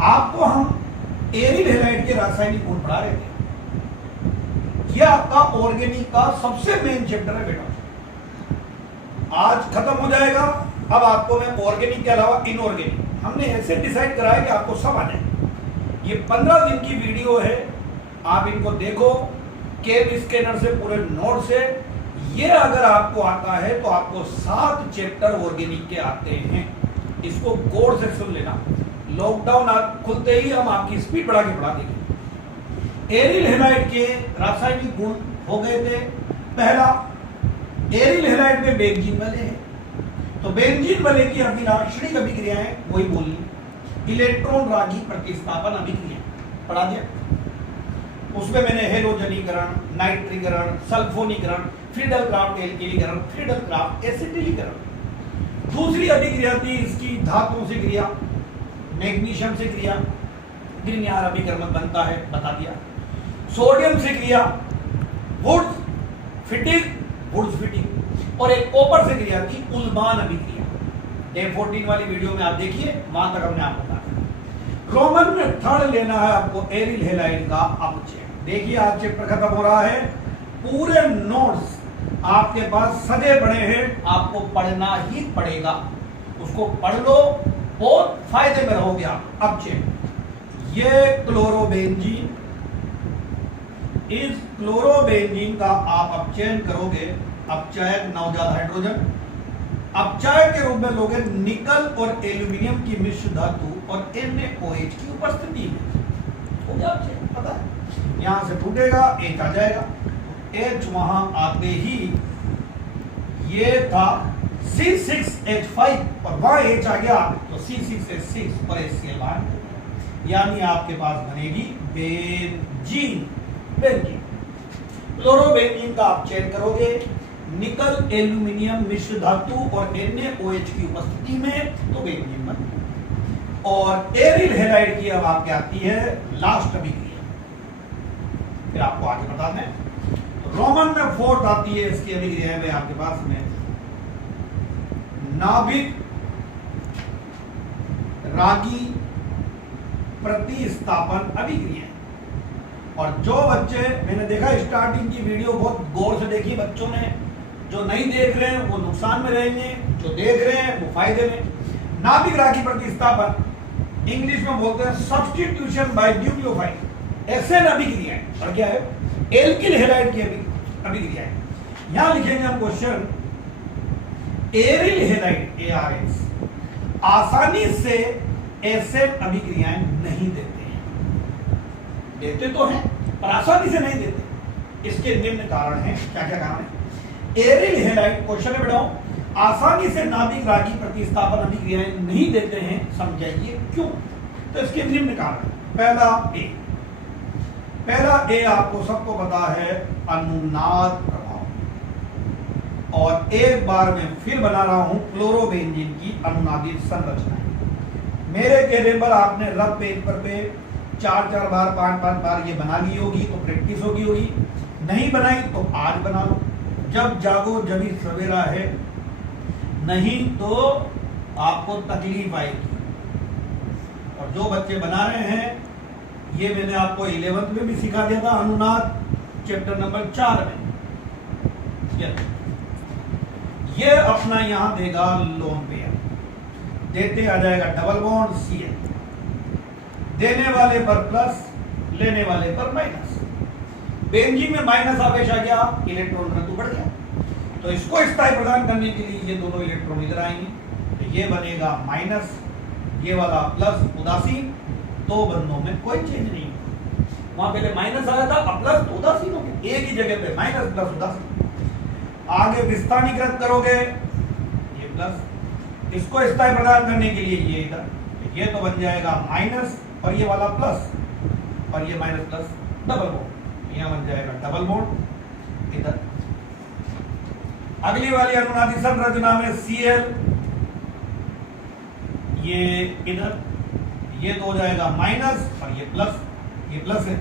आपको हम aryl halide के रासायनिक गुण पढ़ा रहे थे। यह आपका ऑर्गेनिक का सबसे मेन चैप्टर है बेटा। आज खत्म हो जाएगा। अब आपको मैं ऑर्गेनिक के अलावा इनऑर्गेनिक हमने ऐसे डिसाइड करा है कि आपको सब आ जाए। ये 15 दिन की वीडियो है, आप इनको देखो केव स्कैनर से, पूरे नोट से। ये अगर आपको आता है तो आपको 7 चैप्टर ऑर्गेनिक के आते हैं। इसको गौर से सुन लेना। लॉकडाउन खुलते ही हम आपकी स्पीड बढ़ा के पढ़ा देंगे। एरिल हैलाइड के रासायनिक गुण हो गए थे। पहला, एरिल हैलाइड में बेंजीन वाले हैं, तो बेंजीन वाले की अभिलाक्षणिक अभिक्रियाएं वही बोलनी। इलेक्ट्रॉन रागी प्रतिस्थापन अभिक्रिया पढ़ा दिया। उसमें मैंने हेलोजनीकरण, नाइट्रीकरण, सल्फोनीकरण, फ्रीडल-क्राफ्ट एल्किलीकरण, फ्रीडल-क्राफ्ट एसिटिलीकरण। दूसरी अभिक्रिया थी इसकी धातुओं से क्रिया, मैग्नीशियम से क्रिया, ग्रिग्नार अभिकर्मक बनता है, बता दिया। सोडियम से क्रिया, वुड्स फिटिंग, और एक कॉपर से क्रिया थी उल्बान अभिक्रिया। डे 14 वाली वीडियो में आप देखिए, वहां तक हमने आपको बताया। रोमन में थर्ड लेना है आपको एरिल हैलाइड का अपचय। देखिए आज चैप्टर खत्म हो रहा है, पूरे नोट्स आपके पास सजे पड़े हैं, आपको पढ़ना ही पड़ेगा। उसको पढ़ लो, बहुत फायदे में रहोगे आप। अपचय, ये क्लोरोबेंजीन, इस क्लोरोबेंजीन का आप अपचयन करोगे, अपचयक नवजात हाइड्रोजन, अपचयक के रूप में लोगे निकल और एल्यूमिनियम की मिश्र धातु और NaOH की उपस्थिति में। हो गया अपचय, पता है। यहां से टूटेगा, H आ जाएगा। H वहां आते ही ये था C6H5 और वहां H आ गया तो C6H6 और HCl बाहर, यानी आपके पास बनेगी बेंजीन। क्लोरोबेंजीन का आप चयन करोगे निकल एल्यूमिनियम मिश्र धातु और NaOH की उपस्थिति में, तो बेंजीन बन। और एरिल हैलाइड की अब आपके आती है लास्ट अभिक्रिया, फिर आपको आगे बताते हैं। तो रोमन में फोर्थ आती है इसकी अभिक्रिया में आपके पास में नाभिक रागी प्रतिस्थापन अभिक्रिया। और जो बच्चे, मैंने देखा स्टार्टिंग की वीडियो बहुत गौर से देखी बच्चों ने, जो नहीं देख रहे हैं वो नुकसान में रहेंगे, जो देख रहे हैं वो फायदे में। नाभिक रागी प्रतिस्थापन इंग्लिश में बोलते हैं सब्स्टिट्यूशन बाय न्यूक्लियोफाइल। एसएन अभिक्रिया है, और क्या है, एल्किल हैलाइड की अभिक्रिया है। यहां लिखेंगे हम क्वेश्चन, एरिल हैलाइड ARH आसानी से एसएन अभिक्रियाएं नहीं देते हैं। देते तो हैं पर आसानी से नहीं देते। इसके निम्न कारण हैं। क्या क्या कारण है? एरिल हैलाइड, क्वेश्चन में बढ़ाओ, आसानी से नाभिक रागी प्रतिस्थापन अभिक्रियाएं नहीं देते हैं, समझाइए क्यों। तो इसके निम्न कारण, पहला ए आपको सबको पता है, अनुनाद प्रभाव। और एक बार मैं फिर बना रहा हूं क्लोरोबेंजीन की अनुनादित संरचना। मेरे कहने पर आपने रफ पेपर पे 4 बार 5 बार ये बना ली होगी तो प्रैक्टिस होगी। नहीं बनाई तो आज बना लो, जब जागो जभी सवेरा है, नहीं तो आपको तकलीफ आएगी। और जो बच्चे बना रहे हैं, ये मैंने आपको 11th में भी सिखा दिया था, अनुनाद चैप्टर नंबर 4 में। ये अपना यहां देगा लोन पेयर, देते आ जाएगा डबल बॉन्ड Cl, देने वाले पर प्लस, लेने वाले पर माइनस। बेंजीन में माइनस आवेश आ गया, इलेक्ट्रॉन घनत्व बढ़ गया, तो इसको स्थायी प्रदान करने के लिए ये दोनों इलेक्ट्रॉन इधर आएंगे, तो ये बनेगा माइनस, ये वाला प्लस, उदासीन। दो बंधों में कोई चेंज नहीं, वहां पहले माइनस आया था, अब प्लस, तो उदासीन हो गया, एक ही जगह पे माइनस प्लस उदासीन। आगे विस्थानीकृत करोगे, ये प्लस, इसको स्थायी प्रदान करने के लिए ये इधर, ये तो बन जाएगा माइनस और ये वाला प्लस, और ये माइनस प्लस डबल बॉन्ड, यहां बन जाएगा डबल बॉन्ड इधर। अगली वाली अनुनादी संरचना में Cl, ये इधर, ये तो हो जाएगा माइनस और ये प्लस है,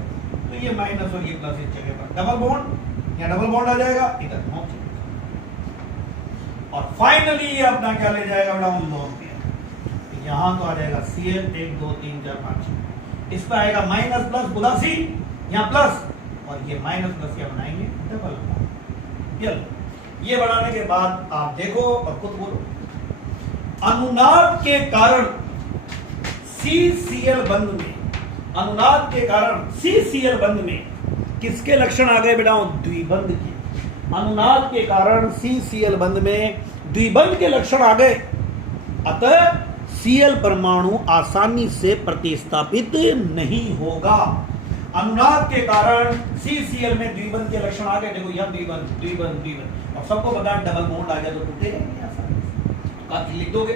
तो ये माइनस और ये प्लस इस जगह पर डबल बॉन्ड, या डबल बॉन्ड आ जाएगा इधर, नो चेंज। और फाइनली ये अपना क्या ले जाएगा, लोन पेयर। यहाँ तो आ जाएगा Cl 1 2 3 4 5, इस पर आएगा माइनस प्लस उदासी, यहाँ प्लस, और ये माइनस प्लस क्या बनाएंगे डबल। ये बनाने के बाद आप देखो और खुद बोलो, अनुनाद के कारण CCl बंध में, अनुनाद के कारण CCl बंध में किसके लक्षण आ गए बेटा? द्विबंध के। अनुनाद के कारण CCl बंध में द्विबंध के लक्षण आ गए, अतः Cl परमाणु आसानी से प्रतिस्थापित नहीं होगा। अनुनाद के कारण CCl में द्विबंध के लक्षण आ गए। देखो यह द्विबंध द्विबंध द्विबंध, और सबको पता है डबल बॉन्ड आ गया तो टूटेगा नहीं आसानी से, काफी लिख दोगे।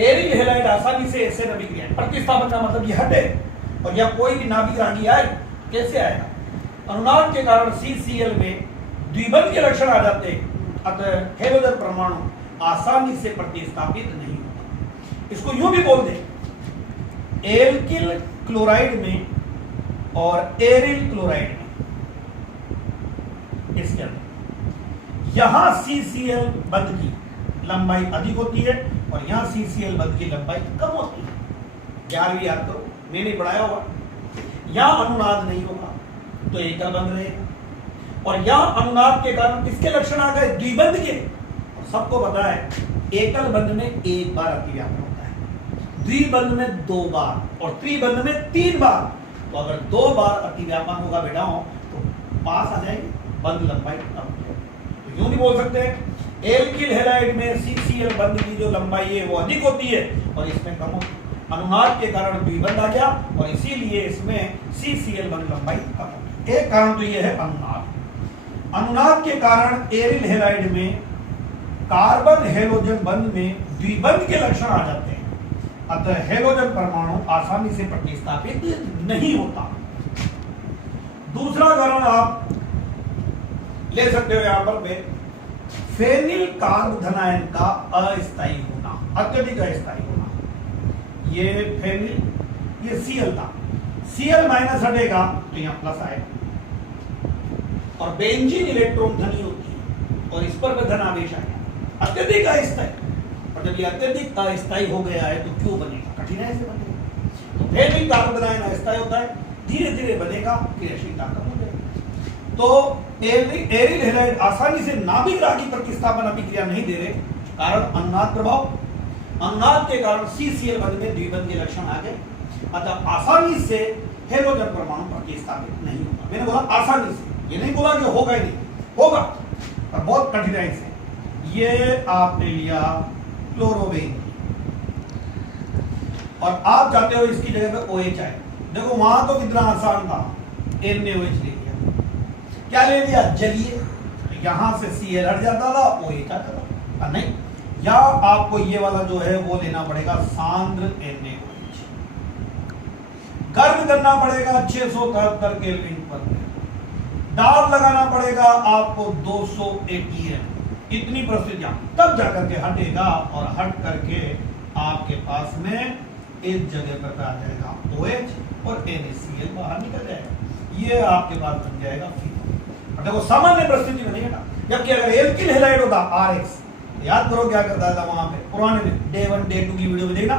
एरिल हैलाइड आसानी से ऐसे अभिक्रिया, प्रतिस्थापन का मतलब यह हटे, और यह कोई भी नाभिक रानी आए कैसे आएगा? अनुनाद के कारण CCl में द्विबंध के लक्षण आ जाते हैं, अतः हेलोजन परमाणु आसानी से प्रतिस्थापित नहीं होता। इसको यूं भी बोल दे, एल्किल क्लोराइड में और एरिल क्लोराइड में, इसके अंदर यहां CCl बंध की लंबाई अधिक होती है और यहां CCl बंध की लंबाई कम होती है। 11वीं याद करो, मैंने पढ़ाया होगा। यहां अनुनाद नहीं होगा तो एकल बंध रहेगा, और यहां अनुनाद के कारण किसके लक्षण आ गए? द्विबंध के। और सबको पता है एकल बंध में एक बार अतिव्यापन होता है, द्विबंध में 2 बार, और त्रिबंध में 3 बार। तो अगर 2 बार अतिव्यापन होगा बेटा तो पास आ जाएगी, बंध लंबाई कम हो जाएगी। तो यूं भी बोल सकते हैं एल्किल हैलाइड में CCl बंध की जो लंबाई है वो अधिक होती है और इसमें कम होती है। अनुनाद के कारण द्विबंध आ गया और इसीलिए इसमें CCl बंध लंबाई कम होती है। एक कारण तो ये है अनुनाद। अनुनाद के कारण एरिल हैलाइड में कार्बन हेलोजन बंध में द्विबंध के लक्षण आ जाते हैं, अतः हेलोजन परमाणु आसानी से प्रतिस्थापित नहीं होता। दूसरा कारण आप ले सकते हो यहां पर फेनिल कार्ब धनायन का अस्थायी होना, अत्यधिक अस्थायी होना। ये फेनिल, ये Cl था, Cl माइनस हटेगा तो यहां प्लस आएगा, और बेंजीन इलेक्ट्रॉन धनी होती है और इस पर धनावेश आएगा, अत्यधिक अस्थायी। और जब ये अत्यधिक अस्थायी हो गया है तो क्यों बनेगा? कठिनाई से बनेगा। तो फेनिल कार्ब धनायन अस्थायी होता है, धीरे धीरे बनेगा, क्रियाशीलता कम हो जाएगी। तो एरिल हैलाइड आसानी से नाभिक रागी प्रतिस्थापन अभिक्रिया नहीं दे रहे, कारण अनुनाद प्रभाव। अनुनाद के कारण CCl बंध में द्विबंध के लक्षण आ गए, अतः आसानी से हेलोजन परमाणु प्रतिस्थापित नहीं होगा। मैंने बोला आसानी से, ये नहीं बोला कि होगा ही नहीं, होगा पर बहुत कठिनाई से। ये आपने लिया क्लोरोबेन, और आप चाहते हो इसकी जगह पे OH आए। देखो वहां तो कितना आसान था, NaOH ले लिया, क्या ले लिया? जलीय। यहां से Cl हट जाता था, OH आता था। नहीं, या आपको ये वाला जो है वो लेना पड़ेगा सांद्र NaOH, गर्म करना पड़ेगा 673 केल्विन पर, दाब लगाना पड़ेगा आपको 200 ATM, इतनी परिस्थितियां, तब जाकर के हटेगा, और हट करके आपके पास में इस जगह पर आ जाएगा OH और NaCl बाहर निकल जाएगा। ये आपके पास बन जाएगा फिर। और देखो सामान्य परिस्थिति में नहीं हटा, जबकि अगर एल्किल हैलाइड होता RX, याद करो क्या करता था वहां पे पुराने में, डे 1 डे 2 की वीडियो में देखना,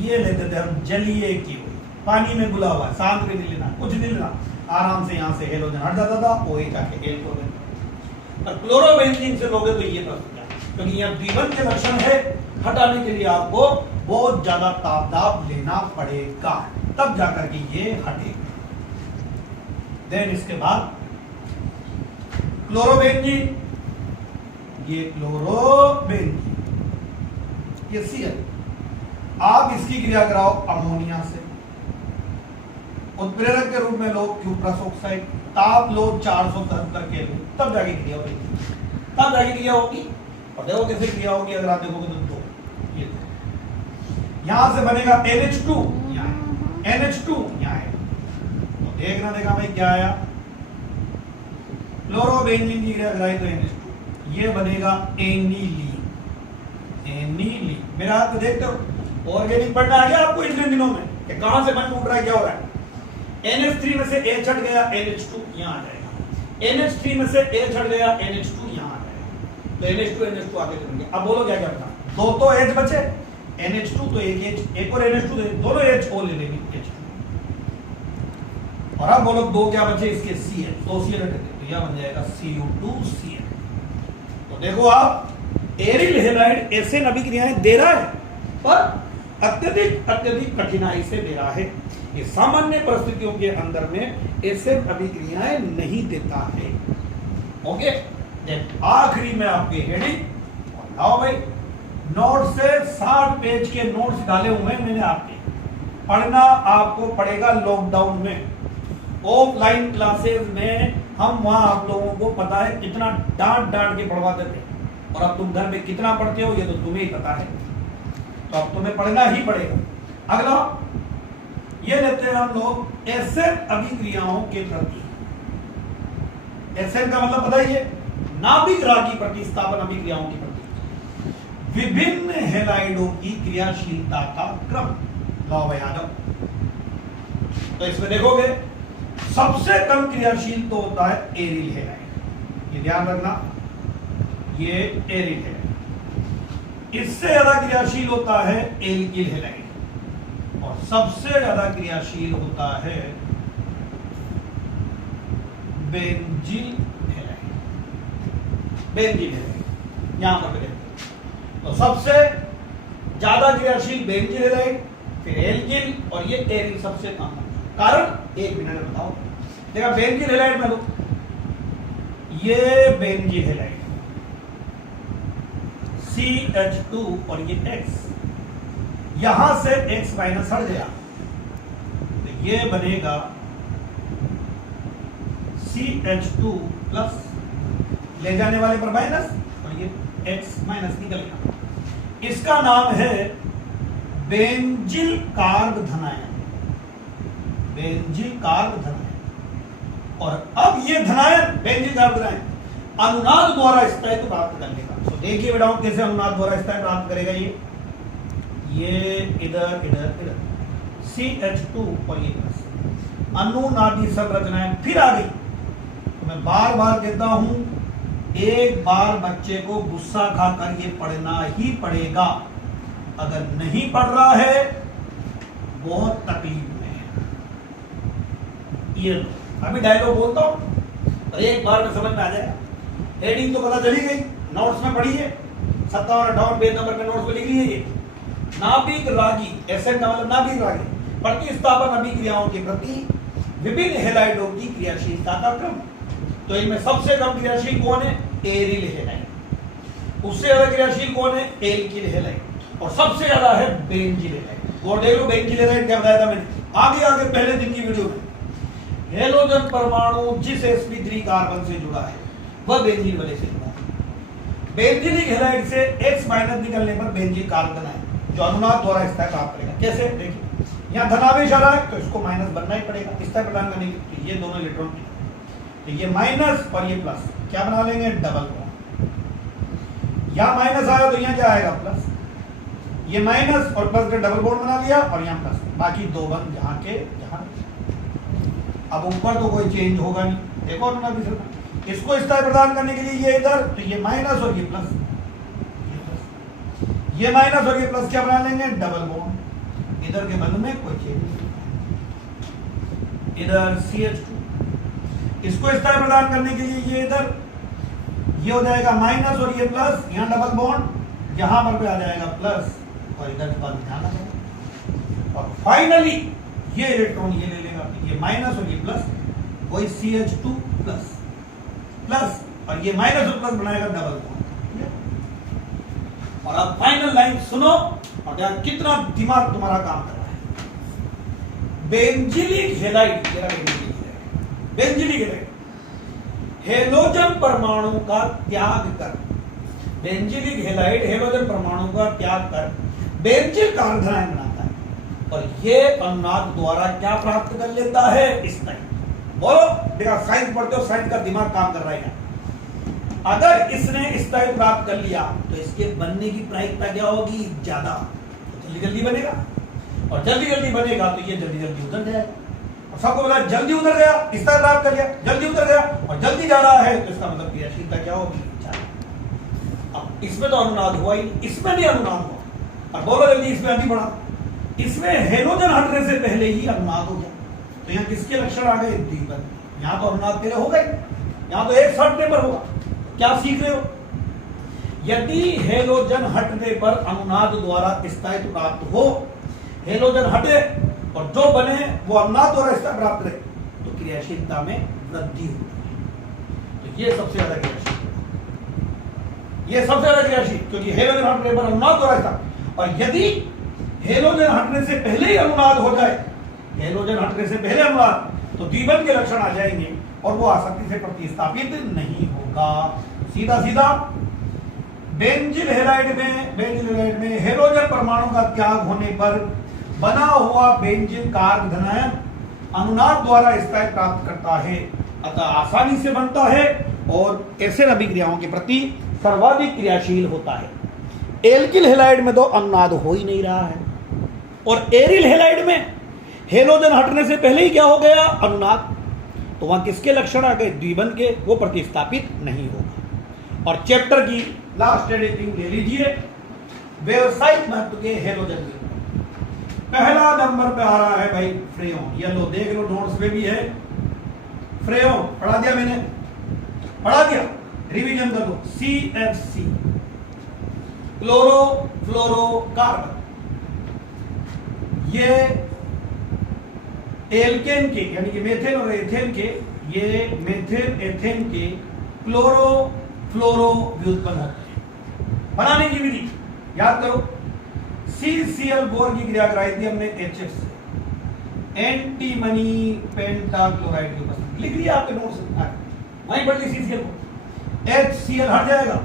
ये लेते थे हम जलीय की हुई, पानी में घुला हुआ, शांत में नहीं लेना, कुछ नहीं लेना, आराम से यहाँ से हेलोजन हट जाता था, OH आके एल को देता। और क्लोरोबेंजीन से लोगे तो ये प्रक्रिया, क्योंकि यहाँ द्विबंध के लक्षण है, हटाने के लिए आपको बहुत ज्यादा तापदाब लेना पड़ेगा, तब जाकर के ये हटेगा। देन इसके बाद क्लोरोबेंजीन, ये क्लोरोबेंजीन, ये Cl, आप इसकी क्रिया कराओ अमोनिया से, उत्प्रेरक के रूप में लो क्यूप्रस ऑक्साइड, ताप लो 473 केल्विन, तब जाके क्रिया होगी, तब जाके क्रिया होगी। और देखो कैसे क्रिया होगी, अगर आप देखोगे तो दो, ये यहां से बनेगा NH2, यहाँ NH2 यहाँ है, तो देखना देखा भाई क्या आया, क्लोरोबेंजीन की क्रिया कराई तो NH2, ये बनेगा एनिलीन, एनिलीन। मेरा हाथ पे देखते हो, ऑर्गेनिक पढ़ना आ गया आपको इतने दिनों में कि कहां से बन टूट रहा है, क्या हो रहा है। NH3 में से H हट गया, NH2 यहाँ आ जाएगा, NH3 में से H हट गया, NH2 यहाँ आ जाएगा, तो NH2 आगे चलेंगे। अब बोलो क्या क्या बता, दो तो H बचे, NH2 तो एक और NH2 दोनों H ले लेंगे H2। और अब बोलो दो क्या बचे इसके Cl, दो Cl हटेंगे तो यह बन जाएगा Cu2Cl। तो देखो आप एरिल हैलाइड एसिड अभिक्रियाएं दे रहा है पर अत्यधिक कठिनाई से दे रहा है। ये सामान्य परिस्थितियों के अंदर में एसिड अभिक्रियाएं नहीं देता है। ओके, आखिरी में आपके हेडिंग आओ भाई, नोट से 60 पेज के नोट्स डाले हुए हैं मैंने आपके, पढ़ना आपको पड़ेगा लॉकडाउन में। ऑफलाइन क्लासेस में हम वहां आप लोगों को पता है कितना डांट के पढ़वाते थे, और अब तुम घर में कितना पढ़ते हो ये तो तुम्हें ही पता है, तो अब तुम्हें पढ़ना ही पड़ेगा। अगला ये लेते हैं हम लोग एसिड अभिक्रियाओं के प्रति। एसिड का मतलब बताइए, नाभिक रागी प्रतिस्थापन अभिक्रियाओं की प्रति विभिन्न हैलाइडों की क्रियाशीलता का क्रम। लो भाई आ जाओ। तो इसमें देखोगे सबसे कम क्रियाशील तो होता है एरिल हैलाइड, ये ध्यान रखना, ये एरिल है। इससे ज्यादा क्रियाशील होता है एल्किल हैलाइड, और सबसे ज्यादा क्रियाशील होता है बेंजील हैलाइड। यहां पर देखो तो सबसे ज्यादा क्रियाशील बेंजील हैलाइड, फिर एल्किल, और ये एरिल सबसे कम। कारण एक मिनट में बताओ। देखा बेंजील हैलाइड में लो, ये बेंजील हैलाइड CH2 और ये X, यहां से X माइनस हट गया तो ये बनेगा CH2 प्लस, ले जाने वाले पर माइनस, और ये X माइनस निकल गया। इसका नाम है बेंजील कार्ब धनायन, बेंजील कार्ब धनायन। और अब ये धनायन बेंजील कार्ब धनायन अनुनाद द्वारा स्थायित्व प्राप्त करने का। तो देखिए बेटाओ कैसे अनुनाद द्वारा स्थायित्व प्राप्त करेगा। ये इधर इधर इधर CH2 और ये प्लस, अनुनादी संरचनाएं फिर आ गई। तो मैं बार बार कहता हूं, एक बार बच्चे को गुस्सा खाकर ये पढ़ना ही पड़ेगा, अगर नहीं पढ़ रहा है बहुत तकलीफ में है। ये अभी डायलॉग बोलता हूं और एक बार में समझ में आ जाएगा। हेडिंग तो पता चली गई, नोट्स में पढ़ी है, 57-58 पेज नंबर पे नोट्स में लिख ली है। ये नाभिक रागी, एसिड का मतलब नाभिक रागी प्रतिस्थापन अभिक्रियाओं के प्रति विभिन्न हैलाइडों की क्रियाशीलता का क्रम। तो इनमें सबसे कम क्रियाशील कौन है? Aryl halide. उससे ज्यादा क्रियाशील कौन है? Alkyl halide. और सबसे ज्यादा है बेंजील हैलाइड। और देख लो बेंजील हैलाइड क्या बताया था मैंने आगे पहले दिन की वीडियो में। हेलोजन परमाणु जिस sp3 कार्बन से जुड़ा है वह बेंजील वाले से जुड़ा है। बेंजीलिक हैलाइड से X माइनस निकलने पर बेंजील कार्बन है जो अनुनाद द्वारा स्थायित्व प्राप्त करेगा। कैसे? देखिए यहाँ धनावेश आ रहा है तो इसको माइनस बनना ही पड़ेगा स्थायित्व प्रदान करने के लिए। ये दोनों इलेक्ट्रॉन तो ये माइनस और ये प्लस क्या बना लेंगे? Double bond. यहाँ माइनस आया तो यहाँ क्या आएगा? प्लस। ये माइनस और प्लस का डबल बॉन्ड बना लिया और यहाँ प्लस, बाकी दो बंद जहाँ के जहाँ। अब ऊपर तो कोई चेंज होगा नहीं। देखो अनुनाद इसको स्थायित्व प्रदान करने के लिए ये इधर तो ये माइनस और ये प्लस, ये माइनस और ये प्लस क्या बना लेंगे? Double bond. इधर के बंद में कोई चेंज नहीं। इधर CH2 इसको स्थायित्व प्रदान करने के लिए ये इधर ये हो जाएगा माइनस और ये प्लस, यहाँ डबल बॉन्ड, यहां पर भी आ जाएगा प्लस और इधर के बाद ध्यान रखेगा। और फाइनली ये इलेक्ट्रॉन ये ले लेगा, ये माइनस और ये प्लस, वही CH2 प्लस प्लस और ये माइनस और प्लस बनाएगा डबल बॉन्ड। और अब फाइनल लाइन सुनो और ध्यान, कितना दिमाग तुम्हारा काम कर रहा है। Benzylic halide, benzylic halide halogen परमाणु का त्याग कर, बेंजीलिक हैलाइड हेलोजन परमाणु का त्याग कर बेंजील कार्बन धनायन बनाता है और ये अनुनाद द्वारा क्या प्राप्त कर लेता है? स्थायित्व। बोलो देखा, साइंस पढ़ते हो, साइंस का दिमाग काम कर रहा है। अगर इसने स्थायित्व प्राप्त कर लिया तो इसके बनने की प्रायिकता क्या होगी? ज्यादा। तो जल्दी जल्दी बनेगा और जल्दी जल्दी बनेगा तो ये जल्दी जल्दी उतर जाएगा। और सबको बोला जल्दी उतर गया, स्थायित्व प्राप्त कर लिया, जल्दी उतर गया और जल्दी जा रहा है तो इसका मतलब क्रियाशीलता क्या होगी? ज्यादा। अब इसमें तो अनुनाद हुआ ही, इसमें भी अनुनाद हुआ और बोलो जल्दी इसमें आगे बढ़ा, इसमें हेलोजन हटने से पहले ही अनुनाद हो गया। तो यहाँ किसके लक्षण आ गए? द्विबंध। यहाँ तो अनुनाद पहले हो गए, यहाँ तो एक हटने पर होगा। क्या सीख रहे हो? यदि हेलोजन हटने पर अनुनाद द्वारा स्थायित्व प्राप्त हो, हेलोजन हटे और जो बने वो अनुनाद द्वारा स्थायित्व प्राप्त करे, तो क्रियाशीलता में वृद्धि होती है। तो ये सबसे ज्यादा क्रियाशील, ये सबसे ज्यादा क्रियाशील, क्योंकि हेलोजन हटने पर अनुनाद द्वारा स्थायित्व। और यदि हेलोजन हटने से पहले ही अनुनाद हो जाए, हेलोजन हटने से पहले अनुनाद, तो द्विबंध के लक्षण आ जाएंगे और वो आसक्ति से प्रतिस्थापित नहीं होगा। सीधा सीधा बेंजील हैलाइड में हेलोजन परमाणु का त्याग होने पर बना हुआ बेंजीन कार्ब धनायन अनुनाद द्वारा स्थायित्व प्राप्त करता है, अतः आसानी से बनता है और एसिड अभिक्रियाओं के प्रति सर्वाधिक क्रियाशील होता है। एल्किल हैलाइड में तो अनुनाद हो ही नहीं रहा है, और एरिल हैलाइड में हेलोजन हटने से पहले ही क्या हो गया? अनुनाद। तो वहां किसके लक्षण आ गए? द्विबंध के, वो प्रतिस्थापित नहीं होगा। और चैप्टर की लास्ट एडिटिंग ले लीजिए, व्यवसायिक महत्व के हेलोजन के। पहला नंबर पे आ रहा है भाई फ्रेओन, ये लो देख लो, नोट्स में भी है। फ्रेओन पढ़ा दिया मैंने, पढ़ा दिया, रिवीजन कर दो। CFC क्लोरो फ्लोरोकार्बन, ये एल्केन के यानी कि मेथेन और एथेन के, ये मेथेन एथेन के क्लोरो फ्लोरो व्युत्पन्न होते हैं। बनाने की विधि याद करो, CCl4 की क्रिया कराई थी हमने HF से, एंटीमनी पेंटाक्लोराइड की उपस्थिति लिख लिया आपके नोट्स में, वहीं पढ़ ली। CCl को HCl हट जाएगा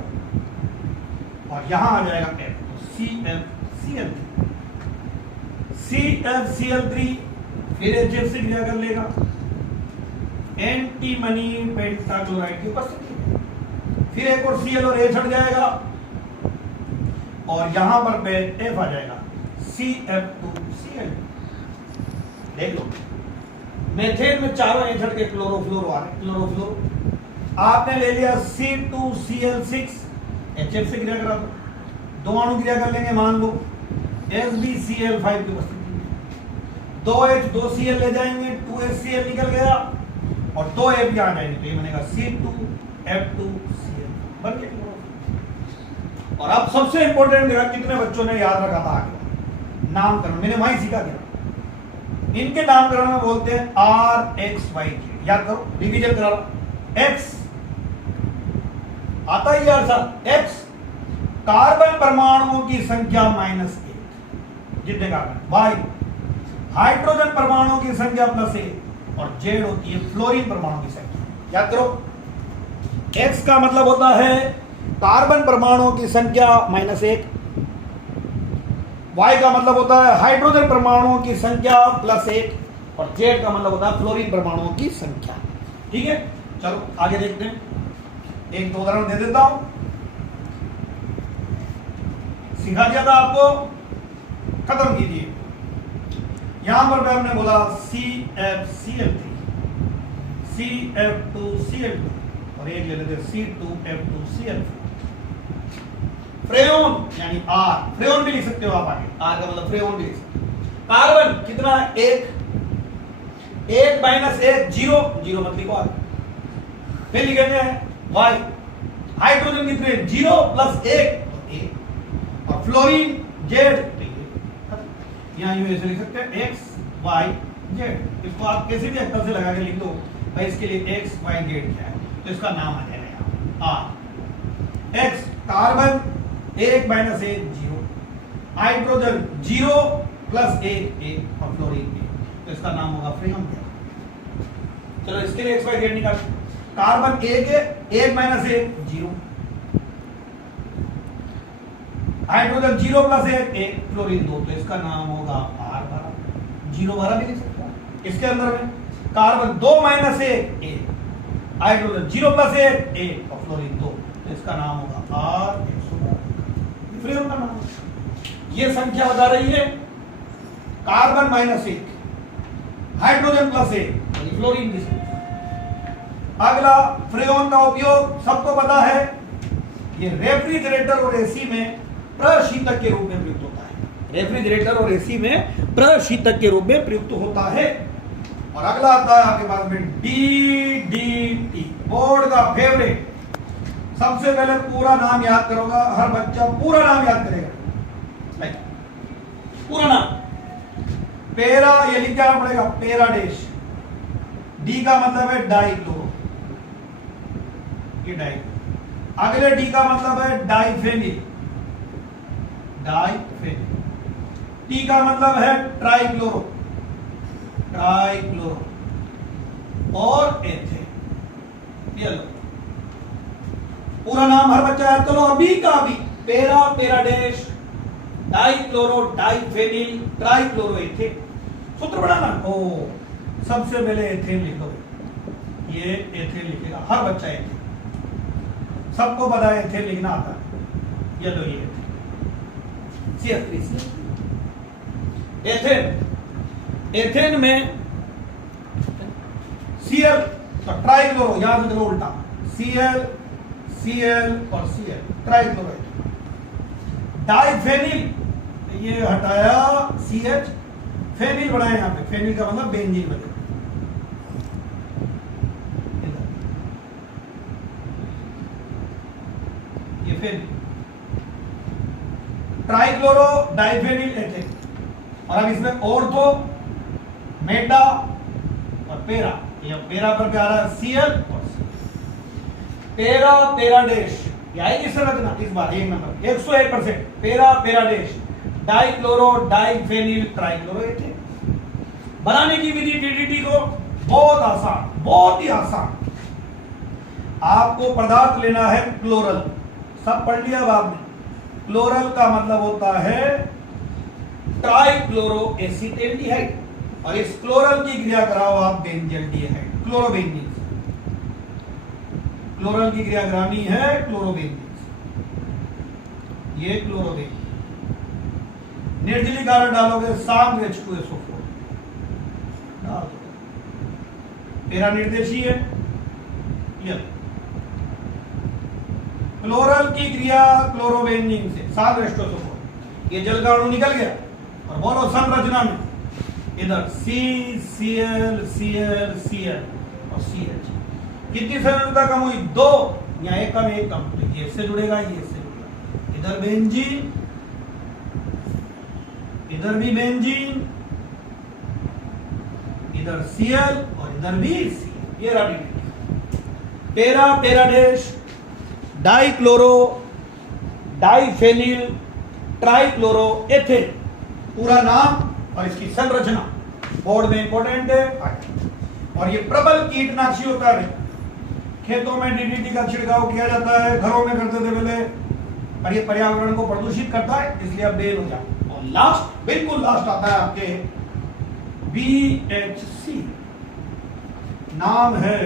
और यहां आ जाएगा F, तो CFCl3, CFCl3 फिर HF से क्रिया कर लेगा, एंटीमनी पेंटाक्लोराइड की उपस्थिति, फिर एक और Cl और H हट जाएगा और यहां पर F आ जाएगा, CF2Cl। देख लो, मेथेन में चारों H हट के क्लोरोफ्लोरो आ रहे, क्लोरोफ्लोरो। आपने ले लिया C2Cl6, HF से क्रिया करा दो, दो अणु क्रिया कर लेंगे, मान लो SbCl5 की उपस्थिति, 2H 2Cl ले जाएंगे, 2HCl निकल गया और 2F यहां जाएंगे, तो ये बनेगा C2F2Cl बन गया। और अब सबसे इंपॉर्टेंट जगह कितने बच्चों ने याद रखा था आगे? नामकरण, मैंने वहीं सीखा गया। इनके नामकरण में बोलते हैं RXYZ, याद करो, रिवीजन करा लो। X आता ही यार साहब, X कार्बन परमाणुओं की संख्या -1 जितने कार्बन, Y हाइड्रोजन परमाणुओं की संख्या +1 और Z होती है फ्लोरीन परमाणुओं की संख्या। याद करो, X का मतलब होता है कार्बन परमाणुओं की संख्या -1, Y का मतलब होता है हाइड्रोजन परमाणुओं की संख्या +1 और Z का मतलब होता है फ्लोरीन परमाणुओं की संख्या। ठीक है, चलो आगे देखते हैं, एक दो उदाहरण दे देता हूं। सिखा दिया था आपको, खत्म कीजिए। यहां पर हमने बोला CFCl3, CF2Cl2 और एक ले लेते C2F2Cl4। फ्रेओन यानी R, फ्रेओन भी लिख सकते हो आप आगे, R का मतलब फ्रेओन भी लिख सकते हो। कार्बन कितना? 1 -1 0 0 मत लिखो आगे, फिर लिखेंगे Y। हाइड्रोजन कितने? 0 + 1 तो 1 और फ्लोरीन Z, यहां यूं ऐसे लिख सकते हैं X Y Z। इसको आप कैसे भी अक्षर से लगा के लिख दो भाई, इसके लिए X Y Z क्या है, तो इसका नाम आ जाएगा R। X कार्बन 1 -1 0, हाइड्रोजन 0 + 1 1 और फ्लोरीन 1, तो इसका नाम होगा फ्रेओन। चलो इसके लिए X Y Z निकाल। कार्बन 1 है, 1 -1 0, हाइड्रोजन 0 + 1 1, फ्लोरीन 2, तो इसका नाम होगा R12। 0 भी लिख सकते हैं। इसके अंदर में कार्बन 2 -1 1, हाइड्रोजन 0 + 1 1 और फ्लोरीन 2, तो इसका नाम होगा R112, फ्रेओन का नाम। ये संख्या बता रही है कार्बन -1, हाइड्रोजन +1, फ्लोरीन की संख्या। अगला, फ्रेओन का उपयोग सबको पता है, ये रेफ्रिजरेटर और एसी में प्रशीतक के रूप में प्रयुक्त होता है। रेफ्रिजरेटर और एसी में प्रशीतक के रूप में प्रयुक्त होता है। और अगला आता है आपके पास में DDT, बोर्ड का फेवरेट। सबसे पहले पूरा नाम याद करोगा, हर बच्चा पूरा नाम याद करेगा, पूरा नाम। पेरा, ये लिख जाना पड़ेगा, पेराडेश। डी का मतलब है डाइक्लोरो, ये डाइ। अगले डी का मतलब है डाइफेनिल, डाइफेनिल। टी का मतलब है ट्राइक्लोरो, ट्राइक्लोरो। और एथेन। ये लो पूरा नाम हर बच्चा याद करो अभी का अभी। पेरा, पेराडेश, डाइक्लोरो, डाइफेनिल, ट्राइक्लोरो, एथेन। सूत्र बनाना। ओ सबसे पहले एथेन लिखो, ये एथेन लिखेगा हर बच्चा, एथेन। सबको पता है एथेन लिखना आता है। ये लो ये एथेन। एथेन में Cl, तो ट्राइक्लोरो, याद रखो उल्टा, Cl, Cl और Cl, ट्राइक्लोरो। डाइफेनिल, ये हटाया CH, फेनिल बनाया यहां पे, फेनिल का मतलब बेंजीन बने। ये फेनिल, ट्राइक्लोरो, डाइफेनिल, एथेन। और अब इसमें ऑर्थो, मेटा और पेरा। ये पेरा पर क्या आ रहा है, Cl और Cl। पेरा, पेराडेश, आएगी संरचना इस बार 1 नंबर 101%। पेरा, पेराडेश, डाइक्लोरो, डाइफेनिल, ट्राइक्लोरो, एथेन। बनाने की विधि DDT को बहुत आसान, बहुत ही आसान। आपको पदार्थ लेना है क्लोरल, सब पढ़ लिया अब आपने। क्लोरल का मतलब होता है ट्राइक्लोरो एसीटेल्डिहाइड, और इस क्लोरल की क्रिया कराओ आप बेंजल्डिहाइड, क्लोरोबेंजीन। क्लोरल की क्रिया करानी है क्लोरोबेंजीन, ये क्लोरोबेंजीन। निर्जलीकरण डालोगे सांग H2SO4 डाल दो, तेरा निर्देशी है। क्लोरल की क्रिया क्लोरोबेंजीन से, सांग H2SO4, ये जल का अणु निकल गया। और बोलो संरचना में इधर CCl, Cl, Cl और CH। कितनी सांद्रता कम हुई, 2, या एक कम एक कम, तो ये इससे जुड़ेगा, ये इससे जुड़ेगा। इधर बेंजीन, इधर भी बेंजीन, इधर Cl और इधर भी Cl। ये रहा पेरा, पेराडेश, डाइक्लोरो, डाइफेनिल, ट्राइक्लोरो, एथेन। पूरा नाम और इसकी संरचना बोर्ड में इंपॉर्टेंट है। और ये प्रबल कीटनाशी होता है। खेतों में DDT का छिड़काव किया जाता है, घरों में करते थे पहले, और ये पर्यावरण को प्रदूषित करता है, इसलिए अब बैन हो जाए। और लास्ट, बिल्कुल लास्ट आता है आपके BHC, नाम है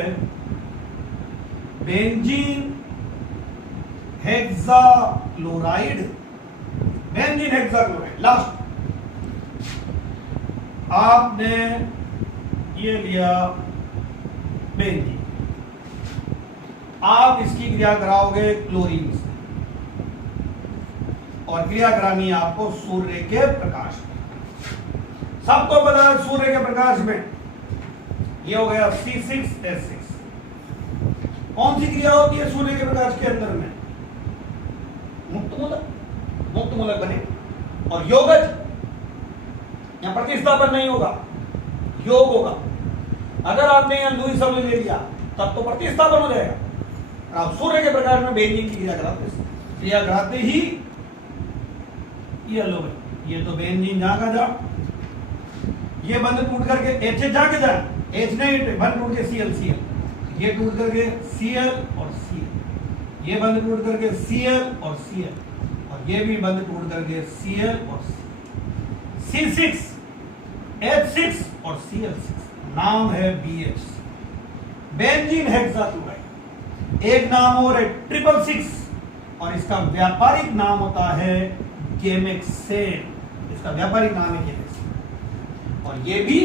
benzene hexachloride, benzene hexachloride. Last आपने ये लिया बेंजीन, आप इसकी क्रिया कराओगे क्लोरीन से, और क्रिया करानी है आपको सूर्य के प्रकाश में। सबको पता है सूर्य के प्रकाश में ये हो गया C6H6। कौन सी क्रिया होती है सूर्य के प्रकाश के अंदर में, मुक्त मूलक, मुक्त मूलक बने। और योगज, यहां प्रतिस्थापन नहीं होगा, योग होगा। अगर आपने यहां लुईस अवली ले लिया तब तो प्रतिस्थापन हो जाएगा। आप सूर्य के प्रकाश में बेंजीन की क्रिया कराते ही ये लो भाई, ये तो बेंजीन जहां का जा, ये बंद टूट करके H जाके जाए, H नहीं बंद टूट के Cl, Cl, ये टूट करके Cl और Cl, ये बंद टूट करके Cl और Cl, और ये भी बंद टूट करके Cl और C6, H6 और Cl6। नाम है BH, बेंजीन हेक्साक्लोराइड। एक नाम और है 666, और इसका व्यापारिक नाम होता है गेमेक्सेन। इसका व्यापारिक नाम है गेमेक्सेन, और ये भी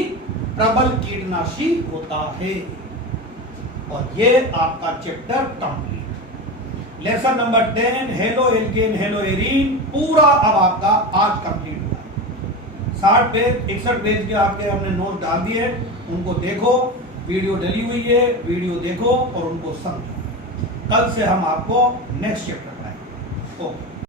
प्रबल कीटनाशी होता है। और ये आपका chapter complete. Lesson number 10 halo alkane hello arene पूरा अब आपका आज कंप्लीट हुआ है। 60 पेज 61 पेज के आपके हमने नोट डाल दिए, उनको देखो, वीडियो डली हुई है, वीडियो देखो और उनको समझो। कल से हम आपको नेक्स्ट चैप्टर पढ़ाएंगे। ओके।